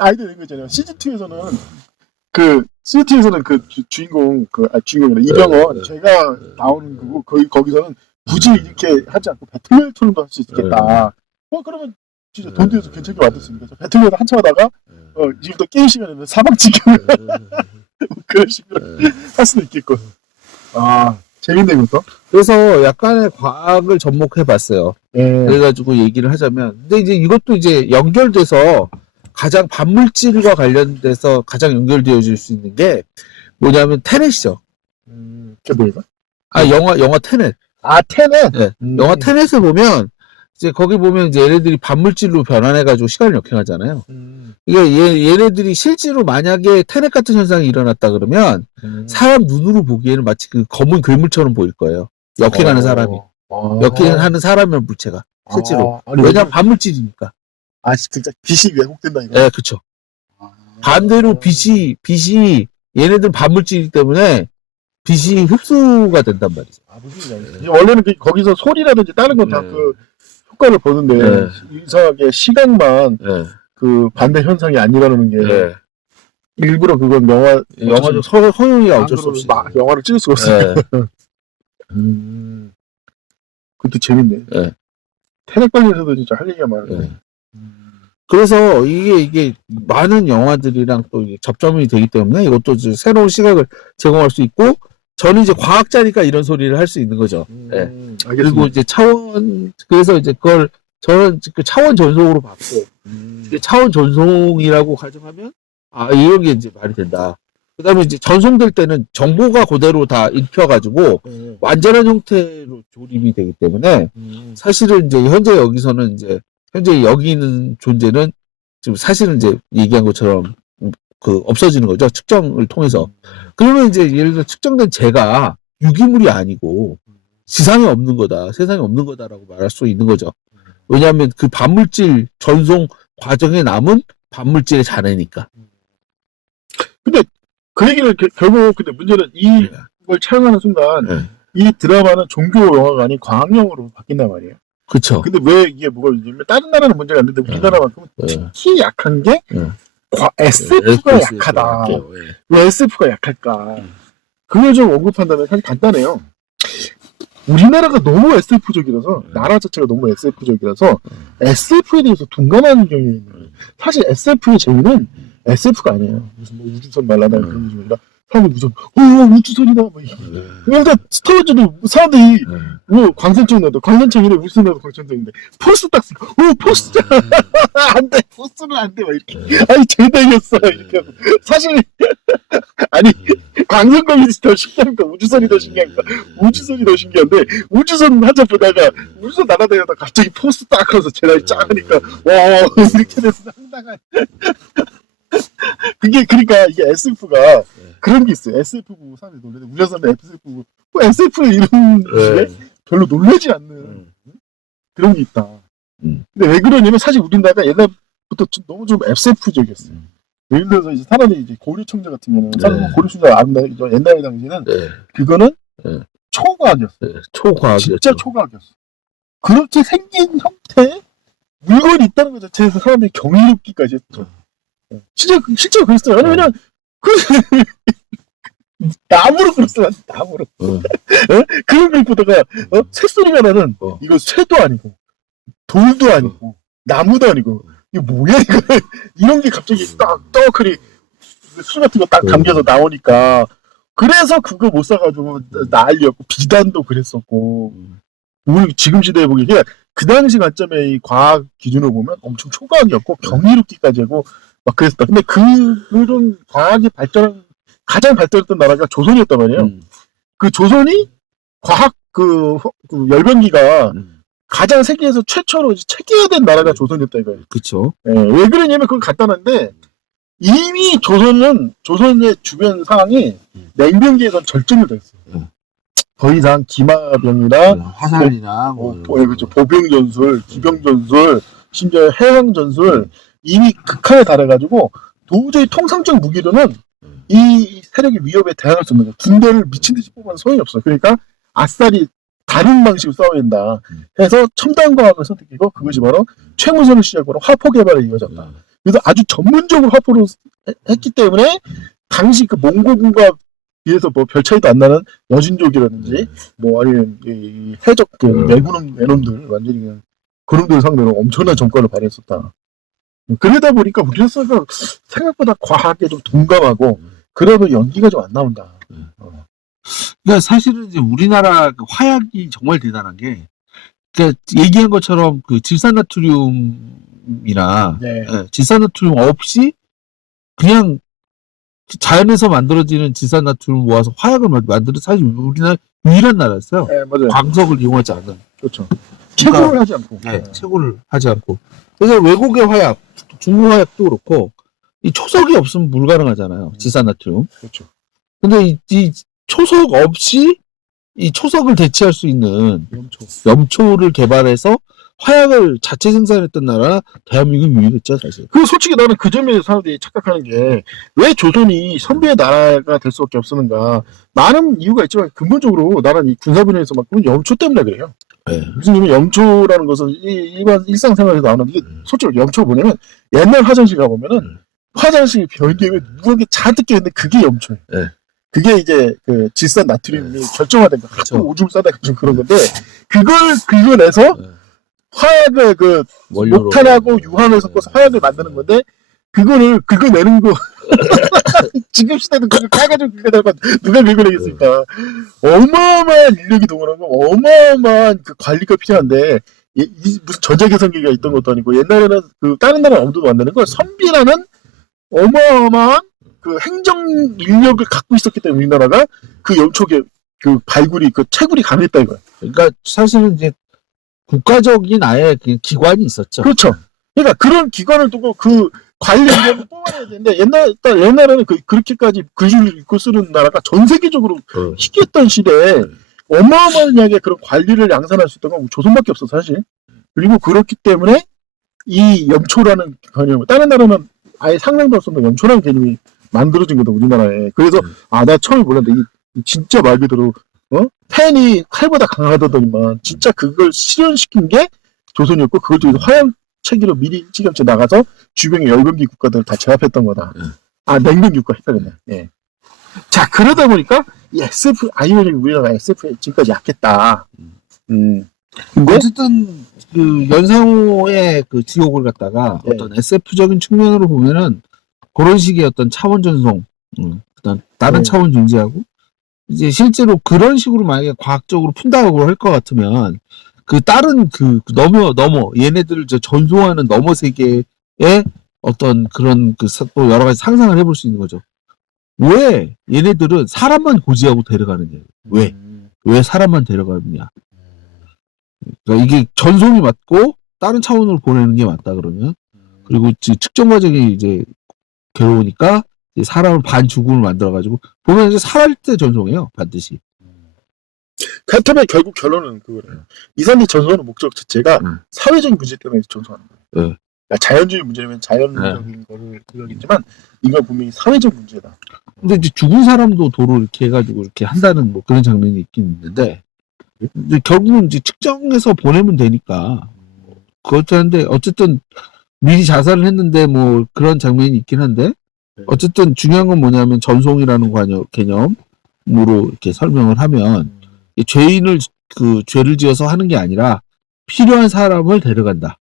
아이디어 낸 거 있잖아요. 시즌2에서는 시즌2에서는 주인공, 주인공이라 이병헌, 제가 나오는 거고, 거기서는 굳이 이렇게 하지 않고 배틀로얄처럼도 할 수 있겠다. 그러면 진짜 돈 들여서 괜찮게 만들었으니까. 배틀로얄 한참 하다가, 지금부터 게임 시간에는 사방지경을 그런 식으로 할 수도 있겠고. 재밌네, 이것도. 그래서 약간의 과학을 접목해봤어요. 그래가지고 얘기를 하자면, 근데 이제 이것도 이제 연결돼서 가장 반물질과 관련돼서 가장 연결되어질 수 있는 게 뭐냐면 테넷이죠. 그게 뭐예요? 영화 테넷. 테넷? 네. 영화 테넷을 보면 이제 거기 보면 이제 얘네들이 반물질로 변환해가지고 시간을 역행하잖아요. 이게 얘네들이 실제로 만약에 테넷 같은 현상이 일어났다 그러면 사람 눈으로 보기에는 마치 그 검은 괴물처럼 보일 거예요. 역행하는 사람이. 역행하는 사람이란 물체가 실제로. 왜냐면 반물질이니까. 진짜 빛이 왜곡된다 이거. 네, 그쵸. 반대로 빛이 얘네들 반물질이기 때문에 빛이 흡수가 된단 말이죠. 무슨 얘기야. 원래는 거기서 소리라든지 다른 건 다 효과를 보는데 이상하게 시각만 반대 현상이 안 일어나는 게 일부러 그건 영화적 허용이라 어쩔 수 없이 영화를 찍을 수가 없어요. 그것도 재밌네. 테넷 관련해서도 진짜 할 얘기가 많은데. 그래서 이게 많은 영화들이랑 또 접점이 되기 때문에 이것도 이제 새로운 시각을 제공할 수 있고, 저는 이제 과학자니까 이런 소리를 할 수 있는 거죠. 그리고 이제 그래서 이제 저는 그 차원 전송으로 봤고, 차원 전송이라고 가정하면, 이런 게 이제 말이 된다. 그 다음에 이제 전송될 때는 정보가 그대로 다 읽혀가지고, 완전한 형태로 조립이 되기 때문에, 사실은 이제 현재 여기서는 현재 여기 있는 존재는 지금 사실은 이제 얘기한 것처럼 없어지는 거죠. 측정을 통해서. 그러면 이제 예를 들어 측정된 재가 유기물이 아니고 지상에 없는 거다, 세상에 없는 거다라고 말할 수 있는 거죠. 왜냐하면 그 반물질 전송 과정에 남은 반물질의 잔해니까. 근데 그 얘기를 결국 근데 문제는 이걸 촬영하는 순간 이 드라마는 종교 영화가 아닌 과학영화로 바뀐단 말이에요. 그렇죠. 근데 왜 이게 뭐가 있냐면 다른 나라는 문제가 안 되는데 우리나라만큼은 특히 약한 게 SF가 약하다. 왜 SF가 약할까? 그걸 좀 언급한다면 사실 간단해요. 우리나라가 너무 SF적이라서 나라 자체가 너무 SF적이라서 SF에 대해서 둔감한 경향이 있는 거예요. 사실 SF의 재미는 SF가 아니에요. 무슨 우주선 날아다니는 그런 게 아니라 사람들이 무슨 우주선이다 그러니까 스타워즈도 사람들이 광선총 나도 광선총이래, 우주선 나도 광선총인데 포스 딱 쓰고 포스잖아. 안돼, 포스는 안돼 막 이렇게. 아니 제대였어 이렇게 하고. 사실 아니 광선검이 더 신기하니까 우주선이 더 신기하니까 우주선이 더 신기한데, 우주선 한참 보다가 우주선 날아다니다가 갑자기 포스 딱 하면서 제라이 쫙 하니까 와 이렇게 돼서 상당한 그게 그러니까 이게 SF가 그런 게 있어요. SF 보고 사람들이 놀래는, 우주선은 SF 보고 SF의 이런 게 별로 놀라지 않는 그런 게 있다. 근데 왜 그러냐면 사실 우리나라가 옛날부터 너무 좀 SF적이었어요. 예를 들어서 이제 사람이 이제 고려청자 같으면 고려청자 아름다운 옛날 당시에는 그거는 초과학이었어요. 초과학이었죠. 진짜 초과학이었어. 그렇게 생긴 형태의 물건이 있다는 것 자체에서 사람들이 경이롭기까지 했죠. 실제로 그랬어요. 왜냐면 나무로 그렸어요. 나무로. 그런 걸 보다가 새소리가 나는 이거 쇠도 아니고 돌도 아니고 나무도 아니고 이거 뭐야 이거 이런 게 갑자기 딱 떡하니 술 같은 거 딱 담겨서 나오니까, 그래서 그거 못 사가지고 난리였고, 비단도 그랬었고. 우리 지금 시대에 보기 그냥 그 당시 관점의 이 과학 기준으로 보면 엄청 초과학이었고 경이롭기까지 하고 막 그랬다. 근데 그런 과학이 가장 발전했던 나라가 조선이었단 말이에요. 그 조선이 과학 열병기가 가장 세계에서 최초로 체계화된 나라가 조선이었다 이거예요. 그렇죠. 왜 그러냐면 그건 간단한데, 이미 조선의 주변 상황이 냉병기에선 절정을 됐어요. 더 이상 기마병이나 화살이나 그렇죠. 보병전술, 기병전술, 심지어 해상전술 이미 극한에 달해가지고 도저히 통상적 무기로는 이 세력의 위협에 대항할 수 없는 거예요. 군대를 미친 듯이 뽑아도 소용이 없어요. 그러니까 아싸리 다른 방식으로 싸워야 된다 해서 첨단 과학을 선택했고, 그것이 바로 최무선을 시작으로 화포 개발에 이어졌다. 그래서 아주 전문적으로 화포를 했기 때문에 당시 그 몽고군과 비해서 뭐 별 차이도 안 나는 여진족이라든지 뭐 아니면 이 해적 그 외놈들 완전히 그냥 그놈들 상대로 엄청난 전과를 발휘했었다. 그러다 보니까 우리나라 생각보다 과학에 좀 동감하고 그러면 연기가 좀 안 나온다. 그러니까 사실은 이제 우리나라 그 화약이 정말 대단한 게, 그러니까 얘기한 것처럼 그 질산나트륨이나 네. 질산나트륨 없이 그냥 자연에서 만들어지는 질산나트륨을 모아서 화약을 만드는 사실 우리나라 유일한 나라였어요. 네, 맞아요. 광석을 이용하지 않는. 그렇죠. 채굴을 하지 않고. 네, 채굴을 하지 않고. 그래서 외국의 화약, 중국 화약도 그렇고, 이 초석이 없으면 불가능하잖아요. 질산나트륨. 그렇죠. 근데 이 초석 없이 이 초석을 대체할 수 있는 염초를 개발해서 화약을 자체 생산했던 나라 대한민국이 유일했죠, 사실. 그 솔직히 나는 그 점에서 사람들이 착각하는 게 왜 조선이 선비의 나라가 될 수밖에 없었는가. 많은 이유가 있지만 근본적으로 나는 이 군사 분야에서만큼은 염초 때문에 그래요. 네. 무슨 염초라는 것은 일반 일상생활에서 나오는 이게 솔직히 염초가 뭐냐면 옛날 화장실 가보면은 화장실 변기에 누런 게 잔뜩 껴있는데 그게 염초예요. 네. 그게 이제 그 질산 나트륨이 결정화된 거. 그렇죠. 오줌 싸다 그런 건데 그걸 긁어내서 화약을 그 목탄하고 유황을 섞어서 화약을 만드는 건데 그거를 긁어내는 거 지금 시대도 그걸 까가지고 긁어내면 누가 긁어내겠습니까? 어마어마한 인력이 동원하고 어마어마한 그 관리가 필요한데 무슨 전자계산기가 있던 것도 아니고 옛날에는 그 다른 나라 엄두도 안 나는 걸 선비라는 어마어마한 그 행정 인력을 갖고 있었기 때문에 우리나라가 그 염초계 그 발굴이 그 채굴이 가능했다 이거야. 그러니까 사실은 이제 국가적인 아예 그 기관이 있었죠. 그렇죠. 그러니까 그런 기관을 두고 그 관리 인력을 뽑아내야 되는데 옛날에는 그렇게까지 글씨를 읽고 쓰는 나라가 전 세계적으로 희귀했던 시대에 어마어마하게 그런 관리를 양산할 수 있던 건 조선밖에 없어 사실. 그리고 그렇기 때문에 이 염초라는 개념, 다른 나라는 아예 상상도 할 수 없는 염초라는 개념이 만들어진 거다 우리나라에. 그래서 나 처음에 몰랐는데 이 진짜 말 그대로 펜이 칼보다 강하다더니만 진짜 그걸 실현시킨 게 조선이었고 그걸 통해서 화양 체계로 미리 일찌감치 나가서 주변의 열병기 국가들을 다 제압했던 거다. 냉병기 국가 헷갈렸네. 예. 자 그러다 보니까 이 SF 아이언이 우리나라 SF에 지금까지 약했다. 근데 어쨌든 그 연상호의 그 지옥을 갖다가 어떤 SF적인 측면으로 보면은 그런 식의 어떤 차원 전송, 그다음 다른 차원 존재하고 이제 실제로 그런 식으로 만약에 과학적으로 푼다고 할 것 같으면 그 다른 그 넘어 얘네들을 전송하는 넘어 세계의 어떤 그런 그 또 여러 가지 상상을 해볼 수 있는 거죠. 왜 얘네들은 사람만 고지하고 데려가느냐? 왜 사람만 데려가느냐? 그러니까 이게 전송이 맞고 다른 차원으로 보내는 게 맞다 그러면 그리고 측정 과정이 이제 괴로우니까 이제 사람을 반 죽음을 만들어 가지고 보면 이제 살아날 때 전송해요 반드시. 그렇다면 결국 결론은 그거예요. 이산이 전송하는 목적 자체가 사회적인 문제 때문에 전송하는 거예요. 그러니까 자연적인 문제면 자연적인 거를 그러겠지만 이건 분명히 사회적 문제다. 근데 이제 죽은 사람도 도로 이렇게 해가지고 이렇게 한다는 뭐 그런 장면이 있긴 있는데 이제 결국은 이제 측정해서 보내면 되니까 그렇지 않은데 어쨌든 미리 자살을 했는데 뭐 그런 장면이 있긴 한데 어쨌든 중요한 건 뭐냐면 전송이라는 개념으로 이렇게 설명을 하면 죄인을 그 죄를 지어서 하는 게 아니라 필요한 사람을 데려간다.